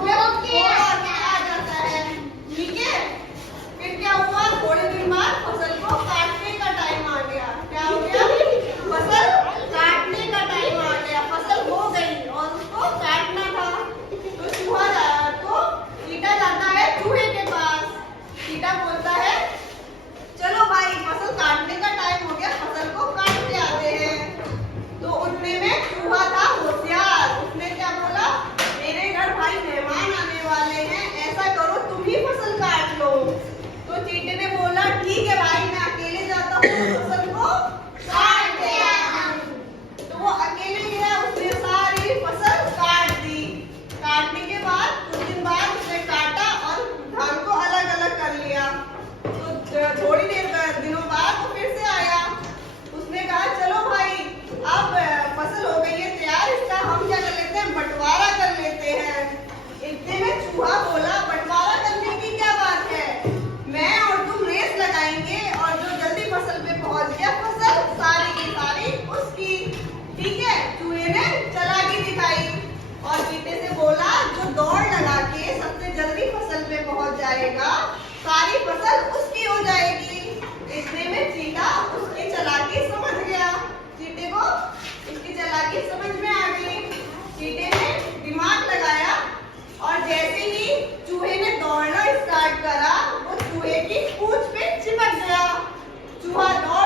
उसमें थोड़ा आ जाता है। ठीक है, फिर क्या हुआ, थोड़े दिन बाद फसल को काटने का टाइम आ गया। क्या हो गया, फसल काटने का टाइम आ गया। फसल हो गई और उसको काटना था। तो चीटा जाता है चूहे के पास। चीटा बोलता है चलो भाई फसल काटने का टाइम हो गया, फसल को काट के आते हैं। तो उतने में चूहा था होशियार। उसने क्या बोला, मेरे घर भाई मेहमान आने वाले हैं, ऐसा करो तुम ही फसल काट लो। तो चीटे ने बोला ठीक है भाई, मैं अकेले जाता हूँ, फसल को काट के आता हूँ। तो वो अकेले गया, उसने सारी फसल काट दी। काटने के बाद कुछ दिन बाद उसने काटा और धान को अलग अलग कर लिया। तो थोड़ी देर दिनों बाद वो फिर से आया। उसने कहा चलो भाई अब फसल हो गई है तैयार, इसका हम क्या कर लेते हैं, बंटवारा कर लेते हैं। इतने में चूहा बोला बंटवारा करने की क्या बात है, मैं और तुम रेस लगाएंगे और जो जल्दी फसल पे पहुंच गया फसल सारी की सारी उसकी। ठीक है, चूहे ने चालाकी दिखाई और चीते से बोला जो दौड़ लगा के सबसे जल्दी फसल पे पहुंच जाएगा सारी फसल उसकी हो जाएगी। इतने में चीता उसकी चालाकी समझ गया। चीते को उसकी चालाकी समझ में आ गई। चीते ने दिमाग लगाया और जैसे ही चूहे ने दौड़ना स्टार्ट करा वो चूहे की पूंछ पे चिपक गया। चूहा दौड़